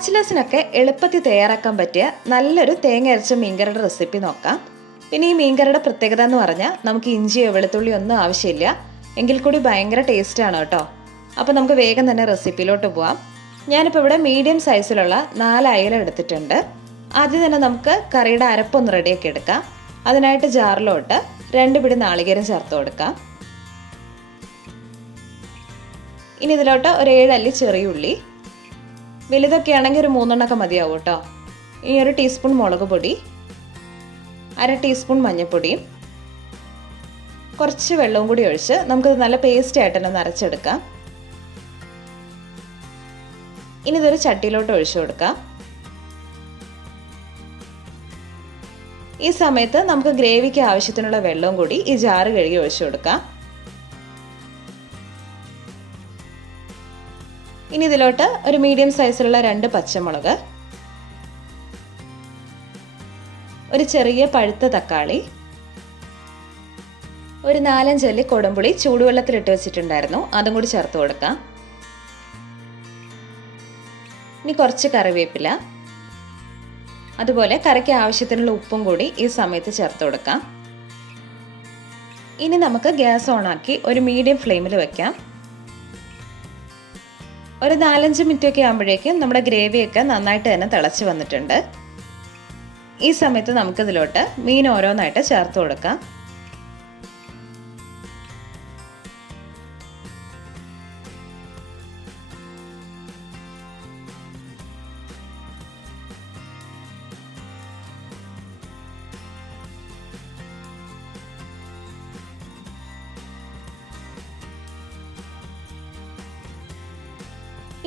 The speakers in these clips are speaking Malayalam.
ബാച്ചിലേഴ്സിനൊക്കെ എളുപ്പത്തിൽ തയ്യാറാക്കാൻ പറ്റിയ നല്ലൊരു തേങ്ങ അരച്ച മീൻകറിയുടെ റെസിപ്പി നോക്കാം. പിന്നെ ഈ മീൻകറിയുടെ പ്രത്യേകത എന്ന് പറഞ്ഞാൽ നമുക്ക് ഇഞ്ചിയോ വെളുത്തുള്ളിയോ ഒന്നും ആവശ്യമില്ല, എങ്കിൽ കൂടി ഭയങ്കര ടേസ്റ്റാണ് കേട്ടോ. അപ്പോൾ നമുക്ക് വേഗം തന്നെ റെസിപ്പിയിലോട്ട് പോവാം. ഞാനിപ്പോൾ ഇവിടെ മീഡിയം സൈസിലുള്ള 4 അയല എടുത്തിട്ടുണ്ട്. ആദ്യം തന്നെ നമുക്ക് കറിയുടെ അരപ്പൊന്ന് റെഡിയാക്കി എടുക്കാം. അതിനായിട്ട് ജാറിലോട്ട് 2 പിടി നാളികേരം ചേർത്ത് കൊടുക്കാം. ഇനി ഇതിലോട്ട് ഒരു 7 അല്ലി ചെറിയ ഉള്ളി, വലുതൊക്കെ ആണെങ്കിൽ ഒരു 3 എണ്ണമൊക്കെ മതിയാവും കേട്ടോ. ഇനി ഒരു ടീസ്പൂൺ മുളക് പൊടി, 1/2 ടീസ്പൂൺ മഞ്ഞൾപ്പൊടിയും കുറച്ച് വെള്ളവും കൂടി ഒഴിച്ച് നമുക്കത് നല്ല പേസ്റ്റ് ആയിട്ട് തന്നെ അരച്ചെടുക്കാം. ഇനി ഇതൊരു ചട്ടിയിലോട്ട് ഒഴിച്ചു കൊടുക്കാം. ഈ സമയത്ത് നമുക്ക് ഗ്രേവിക്ക് ആവശ്യത്തിനുള്ള വെള്ളവും കൂടി ഈ ജാറ് കഴുകി ഒഴിച്ചു കൊടുക്കാം. ഇനി ഇതിലോട്ട് ഒരു മീഡിയം സൈസിലുള്ള 2 പച്ചമുളക്, ഒരു ചെറിയ പഴുത്ത തക്കാളി, ഒരു 4-5 അല്ലി കൊടംപുളി ചൂടുവെള്ളത്തിലിട്ട് വെച്ചിട്ടുണ്ടായിരുന്നു, അതും കൂടി ചേർത്ത് കൊടുക്കാം. ഇനി കുറച്ച് കറിവേപ്പില, അതുപോലെ കറിക്ക് ആവശ്യത്തിനുള്ള ഉപ്പും കൂടി ഈ സമയത്ത് ചേർത്ത് കൊടുക്കാം. ഇനി നമുക്ക് ഗ്യാസ് ഓണാക്കി ഒരു മീഡിയം ഫ്ലെയിമിൽ വെക്കാം. ഒരു 4-5 മിനിറ്റൊക്കെ ആകുമ്പോഴേക്കും നമ്മുടെ ഗ്രേവിയൊക്കെ നന്നായിട്ട് തന്നെ തിളച്ച് വന്നിട്ടുണ്ട്. ഈ സമയത്ത് നമുക്കിതിലോട്ട് മീൻ ഓരോന്നായിട്ട് ചേർത്ത് കൊടുക്കാം.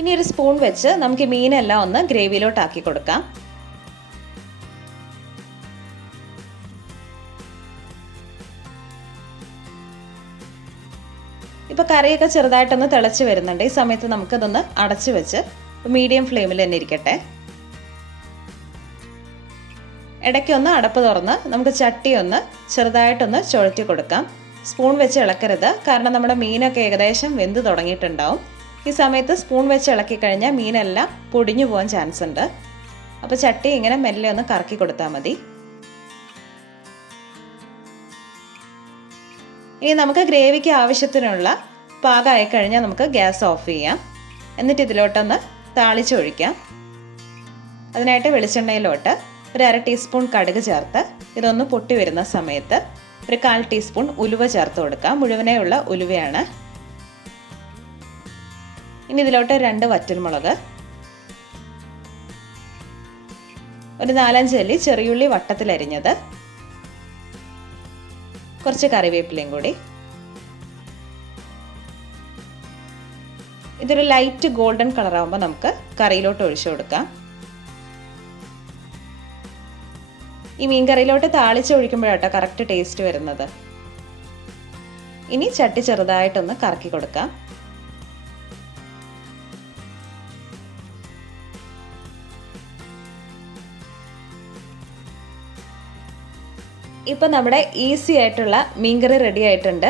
ഇനി ഒരു സ്പൂൺ വെച്ച് നമുക്ക് മീനെല്ലാം ഒന്ന് ഗ്രേവിയിലോട്ട് ആക്കി കൊടുക്കാം. ഇപ്പോൾ കറിയൊക്കെ ചെറുതായിട്ടൊന്ന് തിളച്ച് വരുന്നുണ്ട്. ഈ സമയത്ത് നമുക്കതൊന്ന് അടച്ചു വെച്ച് മീഡിയം ഫ്ലെയിമിൽ തന്നെ ഇരിക്കട്ടെ. ഇടയ്ക്കൊന്ന് അടപ്പ് തുറന്ന് നമുക്ക് ചട്ടി ഒന്ന് ചെറുതായിട്ടൊന്ന് ചുഴറ്റി കൊടുക്കാം. സ്പൂൺ വെച്ച് ഇളക്കരുത്, കാരണം നമ്മുടെ മീനൊക്കെ ഏകദേശം വെന്ത് തുടങ്ങിയിട്ടുണ്ടാവും. ഈ സമയത്ത് സ്പൂൺ വെച്ച് ഇളക്കി കഴിഞ്ഞാൽ മീനെല്ലാം പൊടിഞ്ഞു പോകാൻ ചാൻസ് ഉണ്ട്. അപ്പോൾ ചട്ടി ഇങ്ങനെ മെല്ലെ ഒന്ന് കറക്കി കൊടുത്താൽ മതി. ഇനി നമുക്ക് ഗ്രേവിക്ക് ആവശ്യത്തിനുള്ള പാകമായി കഴിഞ്ഞാൽ നമുക്ക് ഗ്യാസ് ഓഫ് ചെയ്യാം. എന്നിട്ട് ഇതിലോട്ടൊന്ന് താളിച്ചൊഴിക്കാം. അതിനായിട്ട് വെളിച്ചെണ്ണയിലോട്ട് ഒരു 1/2 ടീസ്പൂൺ കടുക് ചേർത്ത് ഇതൊന്ന് പൊട്ടി വരുന്ന സമയത്ത് ഒരു 1/4 ടീസ്പൂൺ ഉലുവ ചേർത്ത് കൊടുക്കാം. മുഴുവനെയുള്ള ഉലുവയാണ്. ഇനി ഇതിലോട്ട് 2 വറ്റൽമുളക്, ഒരു 4-5 അല്ലി ചെറിയുള്ളി വട്ടത്തിലരിഞ്ഞത്, കുറച്ച് കറിവേപ്പിലയും കൂടി. ഇതൊരു ലൈറ്റ് ഗോൾഡൻ കളർ ആകുമ്പോൾ നമുക്ക് കറിയിലോട്ട് ഒഴിച്ചു കൊടുക്കാം. ഈ മീൻ കറിയിലോട്ട് താളിച്ച് ഒഴിക്കുമ്പോഴാട്ടോ കറക്റ്റ് ടേസ്റ്റ് വരുന്നത്. ഇനി ചട്ടി ചെറുതായിട്ടൊന്ന് കറക്കി കൊടുക്കാം. ഇപ്പോൾ നമ്മുടെ ഈസി ആയിട്ടുള്ള മീൻകറി റെഡി ആയിട്ടുണ്ട്.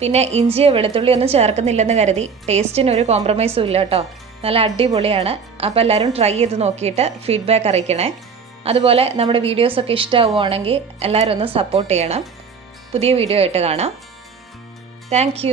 പിന്നെ ഇഞ്ചിയോ വെളുത്തുള്ളിയോ ഒന്നും ചേർക്കുന്നില്ലെന്ന് കരുതി ടേസ്റ്റിന് ഒരു കോംപ്രമൈസും ഇല്ല കേട്ടോ. നല്ല അടിപൊളിയാണ്. അപ്പോൾ എല്ലാവരും ട്രൈ ചെയ്ത് നോക്കിയിട്ട് ഫീഡ്ബാക്ക് അറിയിക്കണേ. അതുപോലെ നമ്മുടെ വീഡിയോസൊക്കെ ഇഷ്ടമാവുകയാണെങ്കിൽ എല്ലാവരും ഒന്ന് സപ്പോർട്ട് ചെയ്യണം. പുതിയ വീഡിയോ ആയിട്ട് കാണാം. താങ്ക്